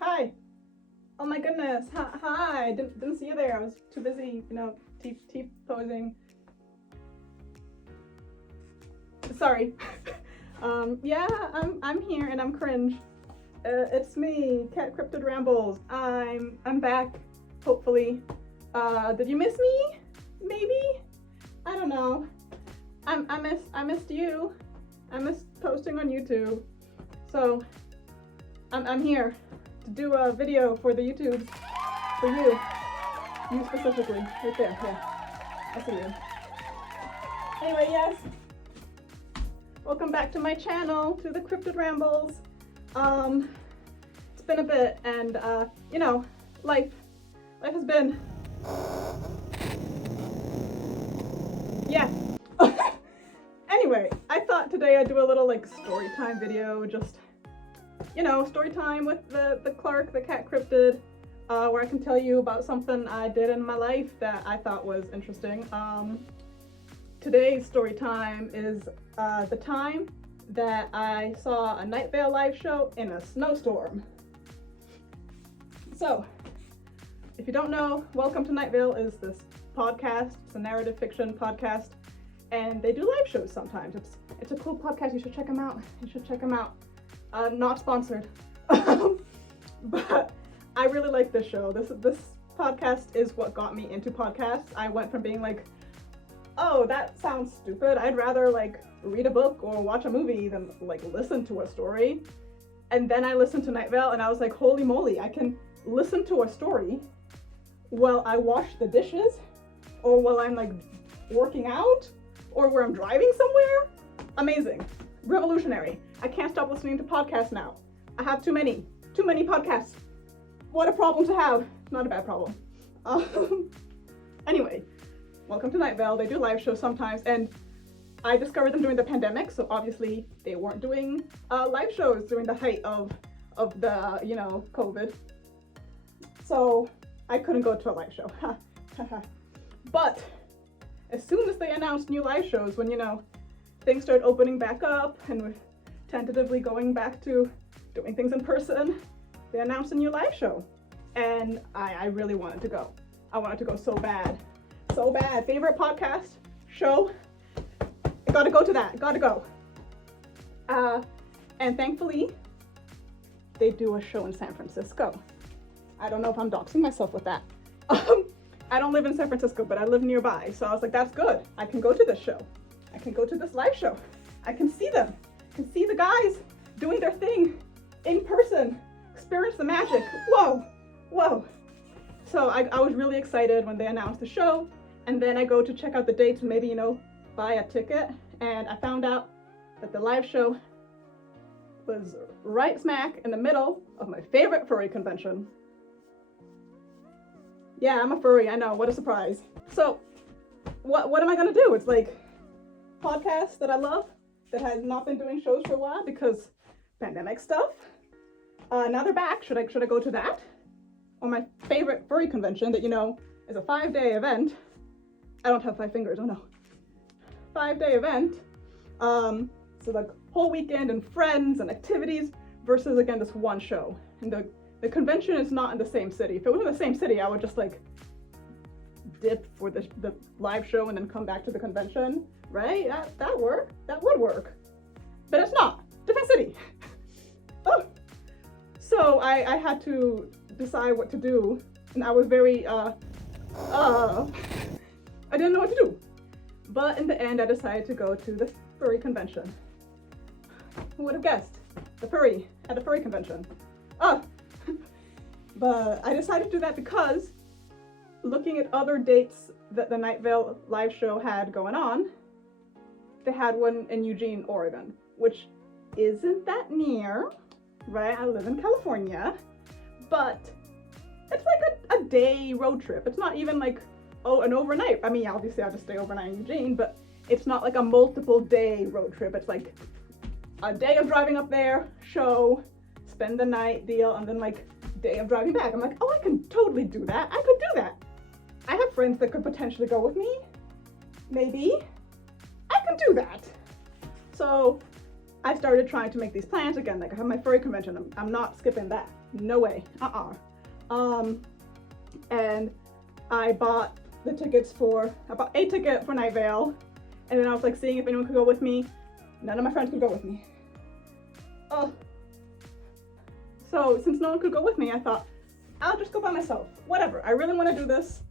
Hi. Oh my goodness. Hi. Didn't see you there. I was too busy, T-posing. Sorry. Yeah, I'm here and I'm cringe. It's me, Cat Cryptid Rambles. I'm back, hopefully. Did you miss me? Maybe? I don't know. I missed you. I missed posting on YouTube. So I'm here to do a video for the YouTube for you. You specifically. Right there. Yeah. I see you. Anyway, yes. Welcome back to my channel, to the Cryptid Rambles. It's been a bit, and life has been, yeah. Anyway, I thought today I'd do a little story time video, just story time with the Clark, the Cat Cryptid, where I can tell you about something I did in my life that I thought was interesting. Today's story time is the time that I saw a Night Vale live show in a snowstorm. So, if you don't know, Welcome to Night Vale is this podcast. It's a narrative fiction podcast, and they do live shows sometimes. It's a cool podcast. You should check them out. Not sponsored, but I really like this show. This podcast is what got me into podcasts. I went from being like, oh, that sounds stupid, I'd rather read a book or watch a movie than listen to a story. And then I listened to Night Vale and I was like, holy moly, I can listen to a story while I wash the dishes, or while I'm working out, or where I'm driving somewhere. Amazing. Revolutionary. I can't stop listening to podcasts now. I have too many podcasts. What a problem to have. Not a bad problem. Anyway, Welcome to Night Vale. They do live shows sometimes, and I discovered them during the pandemic, so obviously they weren't doing live shows during the height of the, COVID. So I couldn't go to a live show. But as soon as they announced new live shows, when, things started opening back up and we're tentatively going back to doing things in person, they announced a new live show. And I really wanted to go. I wanted to go so bad. So bad. Favorite podcast show. I gotta go to that. Gotta go. And thankfully, they do a show in San Francisco. I don't know if I'm doxing myself with that. I don't live in San Francisco, but I live nearby. So I was like, that's good. I can go to this show. I can go to this live show. I can see them. I can see the guys doing their thing in person. Experience the magic. Whoa. So I was really excited when they announced the show. And then I go to check out the dates and maybe, buy a ticket. And I found out that the live show was right smack in the middle of my favorite furry convention. Yeah, I'm a furry, I know, what a surprise. So, what am I gonna do? It's podcasts that I love that has not been doing shows for a while because pandemic stuff. Now they're back. Should I go to that? Or my favorite furry convention that, is a 5-day event. I don't have 5 fingers, oh no. 5-day event. So whole weekend and friends and activities versus, again, this one show. And the convention is not in the same city. If it was in the same city, I would just dip for the live show and then come back to the convention, right? That would work. But it's not. Different city. Oh. So I had to decide what to do, and I was very I didn't know what to do. But in the end, I decided to go to the furry convention. Who would have guessed? The furry at a furry convention. But I decided to do that because looking at other dates that the Night Vale live show had going on, they had one in Eugene, Oregon, which isn't that near, right? I live in California, but it's a day road trip. It's not even an overnight. I mean, obviously I'll just stay overnight in Eugene, but it's not a multiple day road trip. It's a day of driving up there, show, spend the night deal, and then day of driving back. I'm oh, I can totally do that. I could do that. I have friends that could potentially go with me. Maybe. I can do that. So I started trying to make these plans again. Like I have my furry convention. I'm not skipping that. No way. And I bought the tickets for, I bought a ticket for Night Vale, and then I was like seeing if anyone could go with me. None of my friends could go with me. Oh. So since no one could go with me, I thought, I'll just go by myself. Whatever, I really want to do this.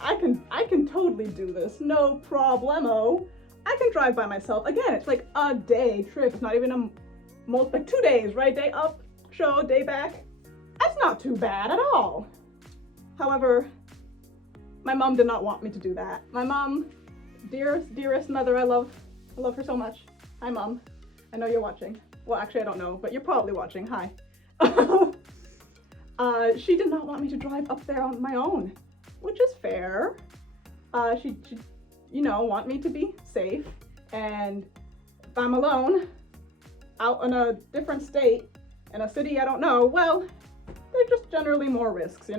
I can totally do this, no problemo. I can drive by myself. Again, it's like a day trip. It's not even like 2 days, right? Day up, show, day back. That's not too bad at all. However, my mom did not want me to do that. My mom, dearest mother, I love her so much. Hi, Mom. I know you're watching. Well, actually, I don't know, but you're probably watching. Hi. She did not want me to drive up there on my own, which is fair. She want me to be safe, and if I'm alone, out in a different state, in a city I don't know, well, there's just generally more risks,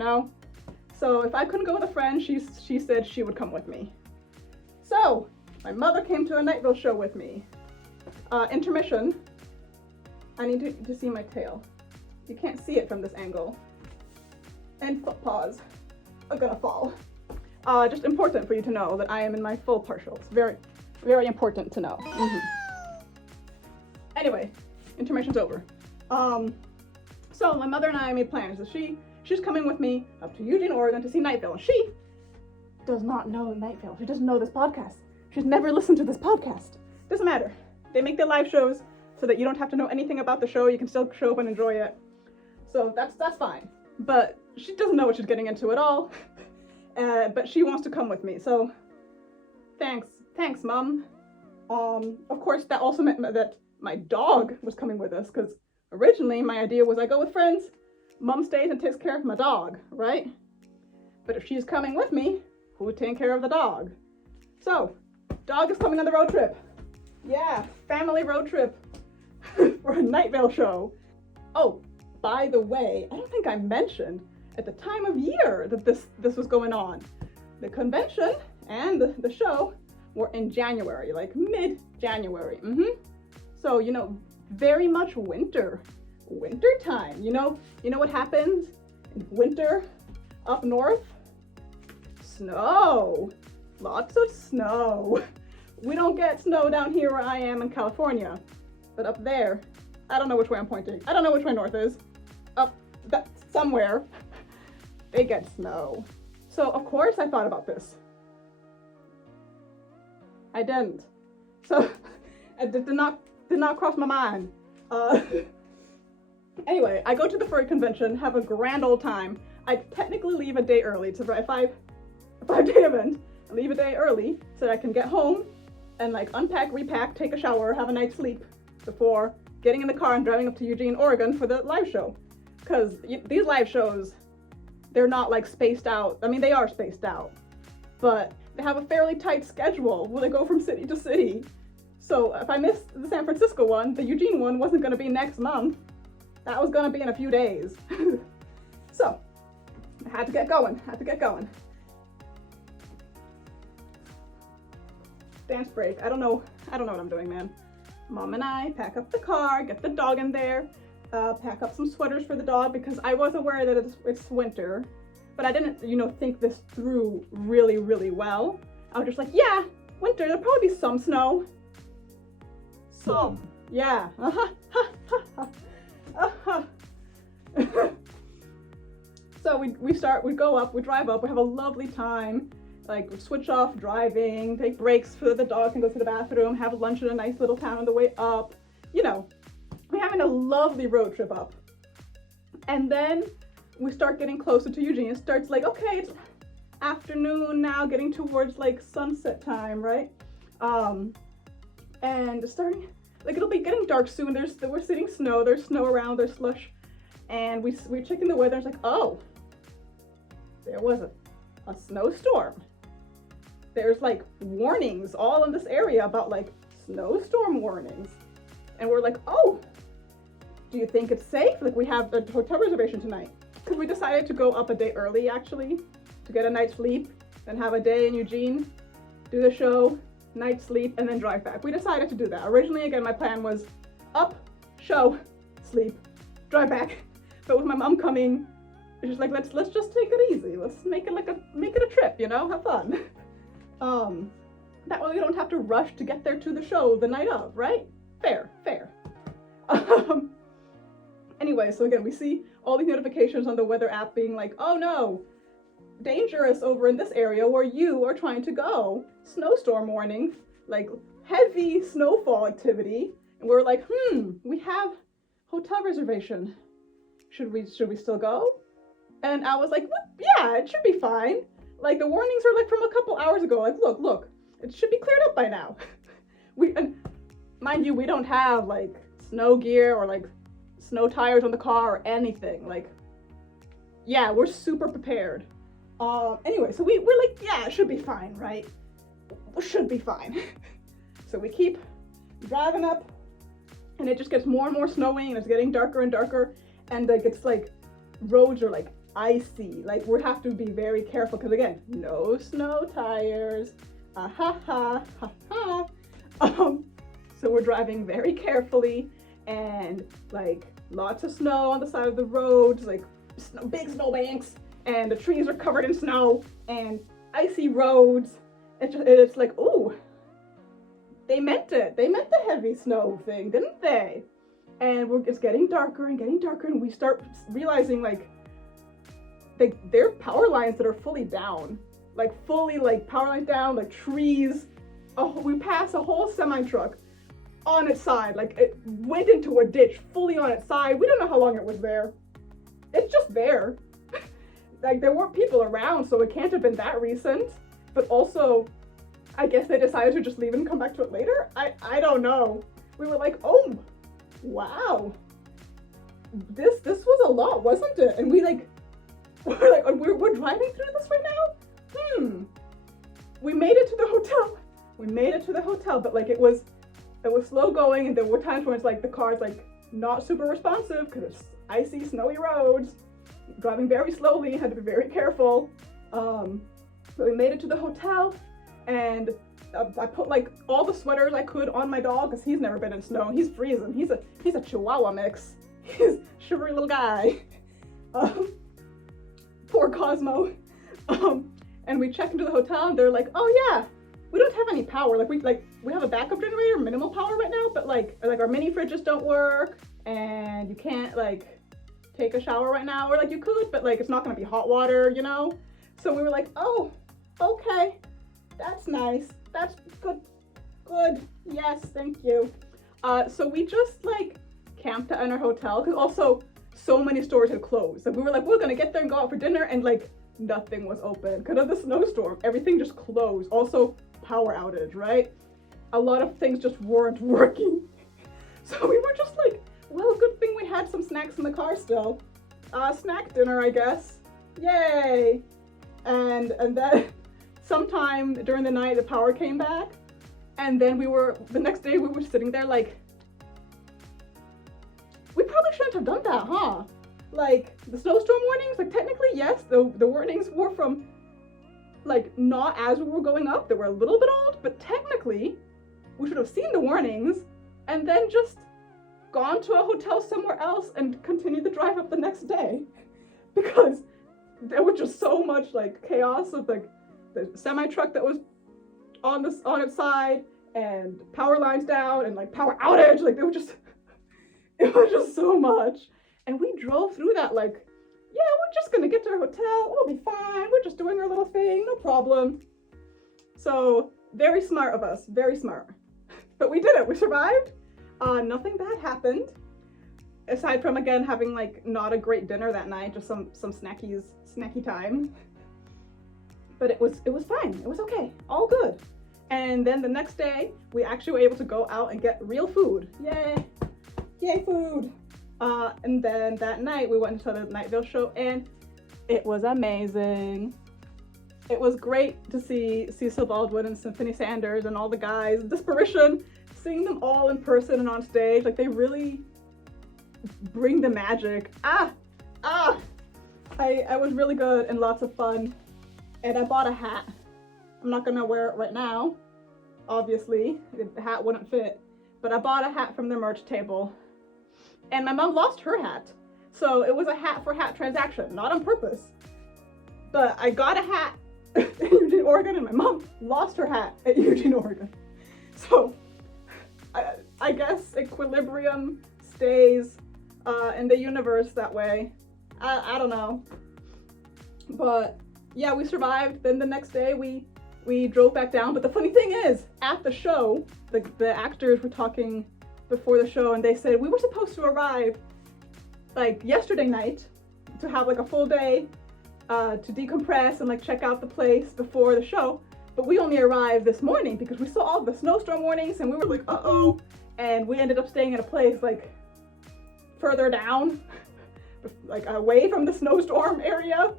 So if I couldn't go with a friend, she said she would come with me. So my mother came to a Night Vale show with me. Intermission. I need to see my tail. You can't see it from this angle. And foot paws are gonna fall. Just important for you to know that I am in my full partials. Very, very important to know. Anyway, intermission's over. So my mother and I made plans. She's coming with me up to Eugene, Oregon to see Night Vale. And she does not know Night Vale. She doesn't know this podcast. She's never listened to this podcast. Doesn't matter. They make their live shows so that you don't have to know anything about the show. You can still show up and enjoy it. So that's fine. But she doesn't know what she's getting into at all. But she wants to come with me. So thanks, Mom. Of course, that also meant that my dog was coming with us, because originally my idea was I go with friends, Mom stays and takes care of my dog, right? But if she's coming with me, who's taking care of the dog? So, dog is coming on the road trip. Yeah, family road trip for a Night Vale show. Oh, by the way, I don't think I mentioned at the time of year that this was going on. The convention and the show were in January, like mid-January. So, very much winter time. You know what happens in winter up north? Snow. Lots of snow. We don't get snow down here where I am in California, but up there, I don't know which way I'm pointing. I don't know which way north is. Up somewhere, they get snow. So of course I thought about this. I didn't. So it did not cross my mind. Anyway, I go to the furry convention, have a grand old time. I technically leave a day early. It's a 5-day event. I leave a day early so that I can get home and like unpack, repack, take a shower, have a night's sleep before getting in the car and driving up to Eugene, Oregon for the live show. Because these live shows, they're not like spaced out. I mean, they are spaced out, but they have a fairly tight schedule where they go from city to city. So if I missed the San Francisco one, the Eugene one wasn't going to be next month. That was going to be in a few days. So I had to get going. Dance break. I don't know what I'm doing, man. Mom and I pack up the car, get the dog in there, pack up some sweaters for the dog because I was aware that it's winter, but I didn't, think this through really, really well. I was just like, yeah, winter, there'll probably be some snow. Some. Yeah. So we go up, we drive up, we have a lovely time. Like, we switch off driving, take breaks so that the dog can go to the bathroom, have lunch in a nice little town on the way up. We're having a lovely road trip up. And then we start getting closer to Eugene. It starts like, okay, it's afternoon now, getting towards like sunset time, right? And it's starting, like it'll be getting dark soon. We're seeing snow, there's snow around, there's slush. And we're checking the weather, it's like, oh, there was a snowstorm. There's like warnings all in this area about like snowstorm warnings. And we're like, oh, do you think it's safe? Like, we have a hotel reservation tonight. Because we decided to go up a day early, actually, to get a night's sleep, then have a day in Eugene, do the show, night sleep, and then drive back. We decided to do that. Originally, again, my plan was up, show, sleep, drive back. But with my mom coming, it's just like, let's just take it easy. Let's make it a trip, you know, have fun. That way we don't have to rush to get there to the show the night of, right? Fair. Anyway, so again, we see all these notifications on the weather app being like, oh no, dangerous over in this area where you are trying to go. Snowstorm warning, like heavy snowfall activity. And we're like, we have hotel reservation. Should we still go? And I was like, what? Yeah, it should be fine. Like the warnings are like from a couple hours ago. Like, look, it should be cleared up by now. And mind you, we don't have like snow gear or like snow tires on the car or anything. Like, yeah, we're super prepared. Anyway, so we're like, yeah, it should be fine, right? It should be fine. So we keep driving up, and it just gets more and more snowing, and it's getting darker and darker, and like it's like roads are like icy. Like we have to be very careful because again, no snow tires. So we're driving very carefully, and like lots of snow on the side of the roads, like big snow banks, and the trees are covered in snow and icy roads. It's like, ooh, they meant it. They meant the heavy snow thing, didn't they? And it's getting darker and getting darker, and we start realizing like there are power lines that are fully down, like fully like power lines down, like trees. Oh, we pass a whole semi truck on its side, like it went into a ditch fully on its side. We don't know how long it was there. It's just there. Like there weren't people around, so it can't have been that recent. But also, I guess they decided to just leave and come back to it later. I don't know. We were like, oh, wow. This was a lot, wasn't it? And we're driving through this right now? We made it to the hotel. We made it to the hotel, but like it was slow going, and there were times when it's like the car's like not super responsive because it's icy, snowy roads. Driving very slowly, had to be very careful. But we made it to the hotel, and I put like all the sweaters I could on my dog because he's never been in snow. He's freezing. He's a Chihuahua mix. He's a shivery little guy. Poor Cosmo. And we check into the hotel, and they're like, oh yeah, we don't have any power. Like we have a backup generator, minimal power right now, but like our mini fridges don't work, and you can't like take a shower right now, or like you could, but like it's not gonna be hot water, you know? So we were like, oh, okay, that's nice. That's good. Yes, thank you. So we just like camped in our hotel, because also so many stores had closed. Like we were like, we're gonna get there and go out for dinner, and like nothing was open because of the snowstorm. Everything just closed. Also power outage, right? A lot of things just weren't working. So we were just like, well, good thing we had some snacks in the car still. Snack dinner, I guess. Yay! And then sometime during the night the power came back, and then the next day we were sitting there like, we probably shouldn't have done that, huh? Like the snowstorm warnings, like technically yes, the warnings were from like not as we were going up. They were a little bit old, but technically we should have seen the warnings and then just gone to a hotel somewhere else and continued the drive up the next day, because there was just so much like chaos of like the semi truck that was on its side, and power lines down, and like power outage. Like it was just so much. And we drove through that like, yeah, we're just gonna get to our hotel, we'll be fine, we're just doing our little thing, no problem. So very smart of us, very smart. But we did it, we survived. Nothing bad happened, aside from again having like not a great dinner that night, just some snacky time. But it was fine, it was okay, all good. And then the next day we actually were able to go out and get real food. Yay food. And then that night we went to the Night Vale show, and it was amazing. It was great to see Cecil Baldwin and Symphony Sanders and all the guys, Disparition, seeing them all in person and on stage. Like they really bring the magic. I was really good and lots of fun. And I bought a hat. I'm not gonna wear it right now, obviously. The hat wouldn't fit. but I bought a hat from the merch table. And my mom lost her hat. So it was a hat for hat transaction, not on purpose. But I got a hat in Eugene, Oregon, and my mom lost her hat at Eugene, Oregon. So I guess equilibrium stays in the universe that way. I don't know. But yeah, we survived. Then the next day we drove back down. But the funny thing is, at the show, the actors were talking before the show, and they said we were supposed to arrive like yesterday night to have like a full day to decompress and like check out the place before the show. But we only arrived this morning because we saw all the snowstorm warnings, and we were like, uh-oh. And we ended up staying in a place like further down, like away from the snowstorm area.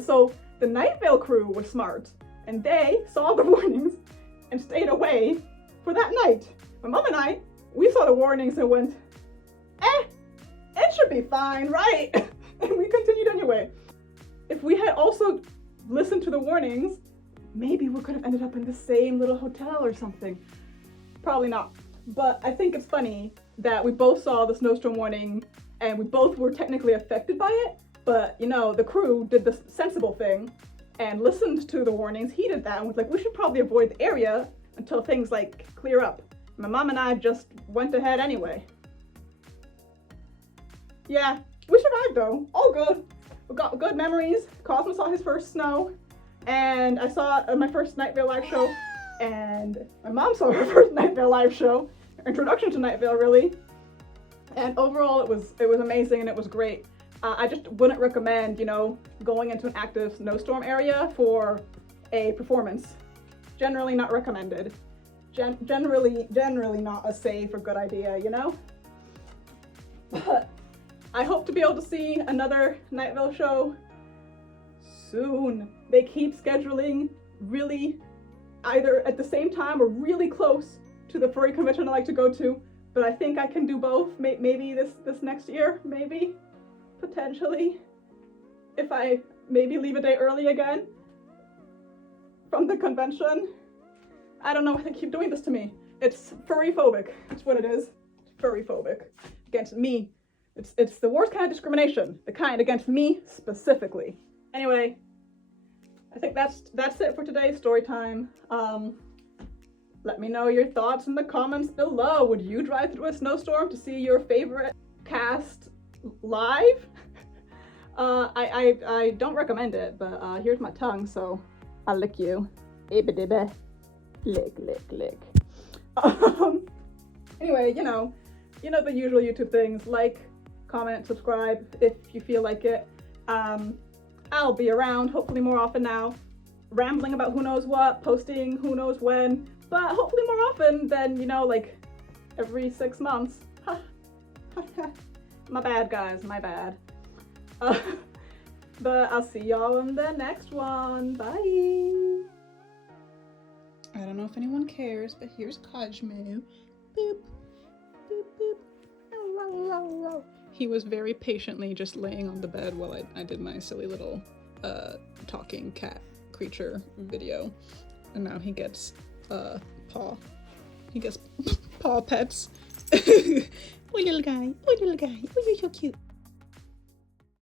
So the Night Vale crew was smart, and they saw the warnings and stayed away for that night. My mom and I, we saw the warnings and went, it should be fine, right? And we continued anyway. If we had also listened to the warnings, maybe we could have ended up in the same little hotel or something. Probably not. But I think it's funny that we both saw the snowstorm warning and we both were technically affected by it. But, you know, the crew did the sensible thing and listened to the warnings, heeded that, and was like, we should probably avoid the area until things like clear up. My mom and I just went ahead anyway. Yeah, we survived though. All good. We got good memories. Cosmo saw his first snow, and I saw my first Night Vale live show, and my mom saw her first Night Vale live show. Introduction to Night Vale, really. And overall, it was amazing and it was great. I just wouldn't recommend, you know, going into an active snowstorm area for a performance. Generally not recommended. Generally not a safe or good idea, you know? But I hope to be able to see another Night Vale show soon. They keep scheduling really either at the same time or really close to the furry convention I like to go to, but I think I can do both. Maybe this next year, maybe, potentially, if I maybe leave a day early again from the convention. I don't know why they keep doing this to me. It's furry phobic. That's what it is. Furry phobic against me. It's the worst kind of discrimination, the kind against me specifically. Anyway, I think that's it for today's story time. Let me know your thoughts in the comments below. Would you drive through a snowstorm to see your favorite cast live? I don't recommend it, but here's my tongue, so I'll lick you. Ibba-dibba. Lick. Anyway, you know the usual YouTube things. Like, comment, subscribe if you feel like it. I'll be around, hopefully more often now, rambling about who knows what, posting who knows when, but hopefully more often than, you know, like every 6 months. My bad, guys, my bad. But I'll see y'all in the next one. Bye. I don't know if anyone cares, but here's Cosmo. Boop, boop, boop. He was very patiently just laying on the bed while I did my silly little talking cat creature video. And now he gets paw. He gets paw pets. Oh, little guy. Oh, you're so cute.